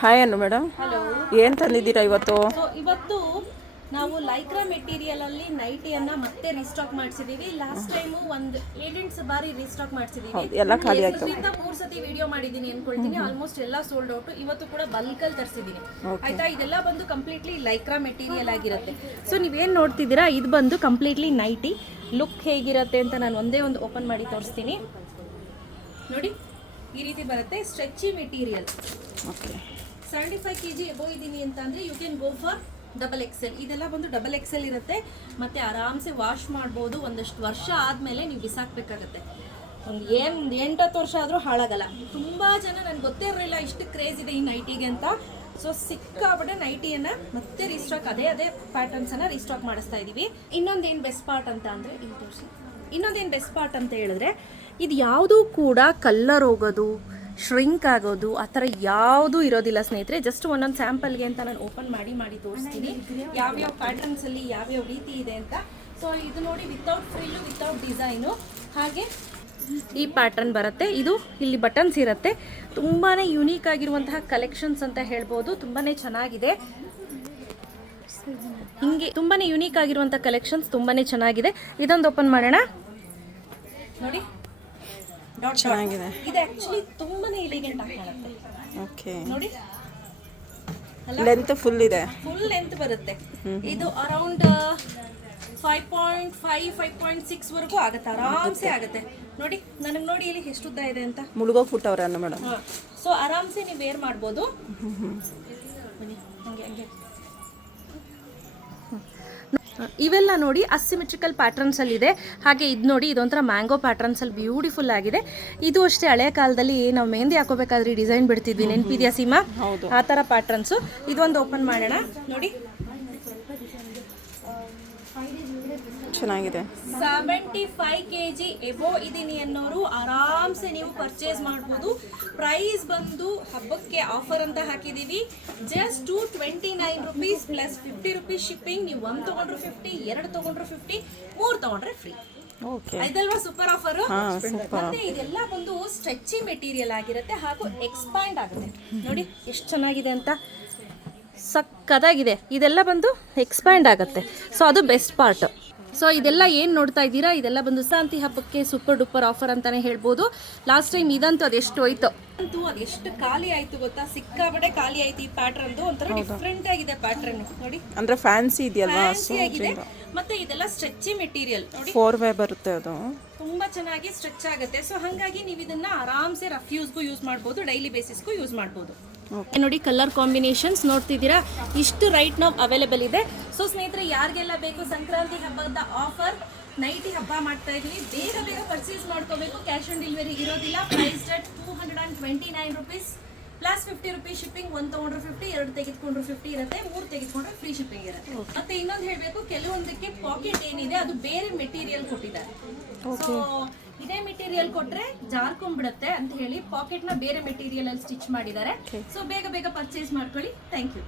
Hi ಅನ್ನು madam. Hello. ಏನು ತಂದಿದ್ದೀರಾ ಇವತ್ತು? ಸೊ ಇವತ್ತು ನಾವು ಲೈಕ್ರಾ ಮೆಟೀರಿಯಲ್ ಅಲ್ಲಿ ನೈಟಿಯನ್ನ ಮತ್ತೆ ರೀಸ್ಟಾಕ್ ಮಾಡಿಸಿದೀವಿ. ಲಾಸ್ಟ್ ಟೈಮ್ ಒಂದು 7 ಬಾರಿ ರೀಸ್ಟಾಕ್ ಮಾಡಿಸಿದೀವಿ. ಎಲ್ಲ ಖಾಲಿ ಆಯ್ತು. 3 ಸತಿ ವಿಡಿಯೋ ಮಾಡಿದ್ದೀನಿ ಅನ್ಕೊಳ್ತೀನಿ. ಆಲ್ಮೋಸ್ಟ್ ಎಲ್ಲ ಸೋಲ್ಡ್ ಔಟ್. ಇವತ್ತು ಕೂಡ ಬಲ್ಕ್ ಅಲ್ಲಿ ತರಿಸಿದ್ದೀನಿ. ಆಯ್ತಾ, ಇದೆಲ್ಲ ಬಂದು ಕಂಪ್ಲೀಟ್ಲಿ ಲೈಕ್ರಾ ಮೆಟೀರಿಯಲ್ ಆಗಿರುತ್ತೆ. ಸೊ ನೀವೇನು ನೋಡ್ತಿದ್ದೀರಾ, ಇದು ಬಂದು ಕಂಪ್ಲೀಟ್ಲಿ ನೈಟಿ ಲುಕ್ ಹೇಗಿರುತ್ತೆ ಅಂತ ನಾನು ಒಂದೇ ಒಂದು ಓಪನ್ ಮಾಡಿ ತೋರಿಸ್ತೀನಿ. ನೋಡಿ, ಈ ರೀತಿ ಬರುತ್ತೆ. Stretchy material. Okay. 75 kg above ಇದ್ದೀನಿ ಅಂತ ಅಂದರೆ you can go for XXL. ಇದೆಲ್ಲ ಬಂದು XXL ಇರುತ್ತೆ. ಮತ್ತು ಆರಾಮ್ಸೆ ವಾಶ್ ಮಾಡ್ಬೋದು. ಒಂದಷ್ಟು ವರ್ಷ ಆದಮೇಲೆ ನೀವು ಬಿಸಾಕಬೇಕಾಗತ್ತೆ. ಒಂದು 8-10 ವರ್ಷ ಆದರೂ ಹಾಳಾಗಲ್ಲ. ತುಂಬ ಜನ ನನಗೆ ಗೊತ್ತೇ ಇರಲಿಲ್ಲ ಇಷ್ಟು ಕ್ರೇಜ್ ಇದೆ ಈ ನೈಟಿಗೆ ಅಂತ. ಸೊ ಸಿಕ್ಕಾಬಿಟ್ಟೆ ನೈಟಿಯನ್ನು ಮತ್ತೆ ರೀಸ್ಟಾಕ್ ಅದೇ ಪ್ಯಾಟರ್ನ್ಸನ್ನು ರೀಸ್ಟಾಕ್ ಮಾಡಿಸ್ತಾ ಇದ್ದೀವಿ. ಇನ್ನೊಂದೇನು ಬೆಸ್ಟ್ ಪಾರ್ಟ್ ಅಂತ ಅಂದರೆ ಇಲ್ಲಿ ತೋರಿಸಿ. ಇನ್ನೊಂದೇನು ಬೆಸ್ಟ್ ಪಾರ್ಟ್ ಅಂತ ಹೇಳಿದ್ರೆ, ಇದು ಯಾವುದೂ ಕೂಡ ಕಲ್ಲರ್ ಹೋಗೋದು, ಶ್ರಿಂಕ್ ಆಗೋದು ಆ ಥರ ಯಾವುದೂ ಇರೋದಿಲ್ಲ ಸ್ನೇಹಿತರೆ. ಜಸ್ಟ್ ಒಂದೊಂದು ಸ್ಯಾಂಪಲ್ಗೆ ಅಂತ ನಾನು ಓಪನ್ ಮಾಡಿ ತೋರಿಸ್ತೀನಿ ಯಾವ್ಯಾವ ಪ್ಯಾಟರ್ನ್ಸಲ್ಲಿ ಯಾವ್ಯಾವ ರೀತಿ ಇದೆ ಅಂತ. ಸೊ ಇದು ನೋಡಿ, ವಿತೌಟ್ ಫ್ರಿಲ್ಲು, ವಿತೌಟ್ ಡಿಸೈನು. ಹಾಗೆ ಈ ಪ್ಯಾಟರ್ನ್ ಬರುತ್ತೆ. ಇದು ಇಲ್ಲಿ ಬಟನ್ಸ್ ಇರುತ್ತೆ. ತುಂಬಾ ಯುನೀಕ್ ಆಗಿರುವಂತಹ ಕಲೆಕ್ಷನ್ಸ್ ಅಂತ ಹೇಳ್ಬೋದು. ತುಂಬಾ ಚೆನ್ನಾಗಿದೆ. ಹಿಂಗೆ ತುಂಬಾ ಯುನೀಕ್ ಆಗಿರುವಂಥ ಕಲೆಕ್ಷನ್ಸ್ ತುಂಬಾ ಚೆನ್ನಾಗಿದೆ. ಇದೊಂದು ಓಪನ್ ಮಾಡೋಣ. ನೋಡಿ, ಚೆನ್ನಾಗಿದೆ. ಇದು ಆಕ್ಚುಲಿ ತುಂಬಾನೇ ಎಲಿಗೆಂಟ್ ಆಗಿ ಕಾಣುತ್ತೆ. ಓಕೆ. ನೋಡಿ, ಲೆಂತ್ ಫುಲ್ ಇದೆ. ಫುಲ್ ಲೆಂತ್ ಬರುತ್ತೆ. ಇದು ಅರೌಂಡ್ 5.6 ವರೆಗೂ ಆಗುತ್ತೆ. ಆರಾಮ್ಸೆ ಆಗುತ್ತೆ. ನೋಡಿ, ನನಗೆ ನೋಡಿ ಇಲ್ಲಿ ಎಷ್ಟು ಉದ್ದ ಇದೆ ಅಂತ. ಮುಳುಗೋಗ್ಬಿಟ್ಟವ್ರೆ ಅನ್ನು ಮೇಡಮ್. ಸೊ ಆರಾಮ್ಸೆ ನೀವು ವೇರ್ ಮಾಡ್ಬೋದು. ಹಂಗೆ ಇವೆಲ್ಲ ನೋಡಿ ಅಸಿಮೆಟ್ರಿಕಲ್ ಪ್ಯಾಟರ್ನ್ಸಲ್ಲಿದೆ. ಹಾಗೆ ಇದು ನೋಡಿ, ಇದೊಂಥರ ಮ್ಯಾಂಗೋ ಪ್ಯಾಟರ್ನ್ಸಲ್ಲಿ ಬ್ಯೂಟಿಫುಲ್ ಆಗಿದೆ. ಇದು ಅಷ್ಟೇ ಹಳೆಯ ಕಾಲದಲ್ಲಿ ನಾವು ಮೆಹಂದಿ ಹಾಕೋಬೇಕಾದ್ರೆ ಡಿಸೈನ್ ಬಿಡ್ತಿದ್ವಿ, ನೆನಪಿದೆಯಾ ಸೀಮಾ? ಆ ಥರ ಪ್ಯಾಟರ್ನ್ಸು. ಇದೊಂದು ಓಪನ್ ಮಾಡೋಣ. ನೋಡಿ, ಚೆನ್ನಾಗಿದೆ. 75 kg ಎಬೋ ಇದ್ದೀನಿ ಅನ್ನೋರು ಆರಾಮ್ಸೆ ನೀವು ಪರ್ಚೇಸ್ ಮಾಡ್ಬೋದು. ಪ್ರೈಸ್ ಬಂದು ಹಬ್ಬಕ್ಕೆ ಆಫರ್ ಅಂತ ಹಾಕಿದ್ದೀವಿ. Just 229 rupees plus 50 rupees shipping. ನೀವು 1 ತೊಗೊಂಡ್ರು 50, 2 ತೊಗೊಂಡ್ರು 50, 3 ತೊಗೊಂಡ್ರೆ ಫ್ರೀ. ಇದಲ್ವಾ super offer. ಮತ್ತೆ ಇದೆಲ್ಲ ಬಂದು ಸ್ಟ್ರೆಚಿ ಮೆಟೀರಿಯಲ್ ಆಗಿರುತ್ತೆ ಹಾಗೂ ಎಕ್ಸ್ಪ್ಯಾಂಡ್ ಆಗುತ್ತೆ. ನೋಡಿ ಎಷ್ಟು ಚೆನ್ನಾಗಿದೆ ಅಂತ, ಸಕ್ಕದಾಗಿದೆ. ಇದೆಲ್ಲ ಬಂದು ಎಕ್ಸ್ಪ್ಯಾಂಡ್ ಆಗುತ್ತೆ. ಸೊ ಅದು ಬೆಸ್ಟ್ ಪಾರ್ಟ್. ಸೊ ಇದೆಲ್ಲ ಏನು ನೋಡ್ತಾ ಇದ್ದೀರಾ, ಇದೆಲ್ಲ ಬಂದು ಶಾಂತಿ ಹಬ್ಬಕ್ಕೆ ಸೂಪರ್ ಡೂಪರ್ ಆಫರ್ ಅಂತಲೇ ಹೇಳ್ಬೋದು. ಲಾಸ್ಟ್ ಟೈಮ್ ಇದಂತೂ ಅದೆಷ್ಟು ಹೋಯ್ತು ಅಂತೂ, ಅದೆಷ್ಟು ಖಾಲಿ ಆಯಿತು ಗೊತ್ತಾ? ಸಿಕ್ಕಾಬಡೆ ಖಾಲಿ ಆಯ್ತು. ಈ ಪ್ಯಾಟ್ರನ್ದು ಒಂಥರ ಡಿಫ್ರೆಂಟ್ ಆಗಿದೆ ಪ್ಯಾಟ್ರನ್. ನೋಡಿ, ಅಂದ್ರೆ ಫ್ಯಾನ್ಸಿ ಇದೆಯಲ್ವಾ? ಫ್ಯಾನ್ಸಿ ಆಗಿದೆ. ಮತ್ತೆ ಇದೆಲ್ಲ ಸ್ಟ್ರೆಚಿ ಮೆಟೀರಿಯಲ್. ನೋಡಿ, 4 ವೇ ಬರುತ್ತೆ. ಅದು ತುಂಬಾ ಚೆನ್ನಾಗಿ ಸ್ಟ್ರೆಚ್ ಆಗುತ್ತೆ. ಸೊ ಹಾಗಾಗಿ ನೀವು ಇದನ್ನ ಆರಾಮ್ಸೆ ರಫ್ ಯೂಸ್ಗೂ ಯೂಸ್ ಮಾಡ್ಬೋದು, ಡೈಲಿ ಬೇಸಿಸ್ಗೂ ಯೂಸ್ ಮಾಡ್ಬೋದು. ನೋಡಿ, ಕಲರ್ ಕಾಂಬಿನೇಷನ್ಸ್ ನೋಡ್ತಿದ್ದೀರಾ, ಇಷ್ಟು ರೈಟ್ ನಾವು ಅವೈಲೇಬಲ್ ಇದೆ. ಸೊ ಸ್ನೇಹಿತರೆ, ಯಾರಿಗೆಲ್ಲ ಬೇಕು ಸಂಕ್ರಾಂತಿ ಹಬ್ಬದ ಆಫರ್, ನೈಟಿ ಹಬ್ಬ ಮಾಡ್ತಾ ಇದೀವಿ. ಬೇಗ ಪರ್ಚೇಸ್ ಮಾಡ್ಕೋಬೇಕು. ಕ್ಯಾಶ್ ಆನ್ ಡೆಲಿವರಿ ಇರೋದಿಲ್ಲ. Price rate 229 rupees plus 50 rupees shipping. 1 ತೊಗೊಂಡ್ರೆ 50, 2 ತೆಗೆದುಕೊಂಡ್ರೆ 50 ಇರುತ್ತೆ, 3 ತೆಗೆದುಕೊಂಡ್ರೆ ಫ್ರೀ ಶಿಪ್ಪಿಂಗ್ ಇರುತ್ತೆ. ಮತ್ತೆ ಇನ್ನೊಂದು ಹೇಳಬೇಕು, ಕೆಲವೊಂದಕ್ಕೆ ಪಾಕೆಟ್ ಏನಿದೆ ಅದು ಬೇರೆ ಮೆಟೀರಿಯಲ್ ಕೊಟ್ಟಿದ್ದಾರೆ. ಸೊ ಇದೇ ಮೆಟೀರಿಯಲ್ ಕೊಟ್ರೆ ಜಾರ್ಕೊಂಡ್ಬಿಡುತ್ತೆ ಅಂತ ಹೇಳಿ ಪಾಕೆಟ್ನ ಬೇರೆ ಮೆಟೀರಿಯಲ್ ಅಲ್ಲಿ ಸ್ಟಿಚ್ ಮಾಡಿದ್ದಾರೆ. ಸೊ ಬೇಗ ಪರ್ಚೇಸ್ ಮಾಡ್ಕೊಳ್ಳಿ. Thank you.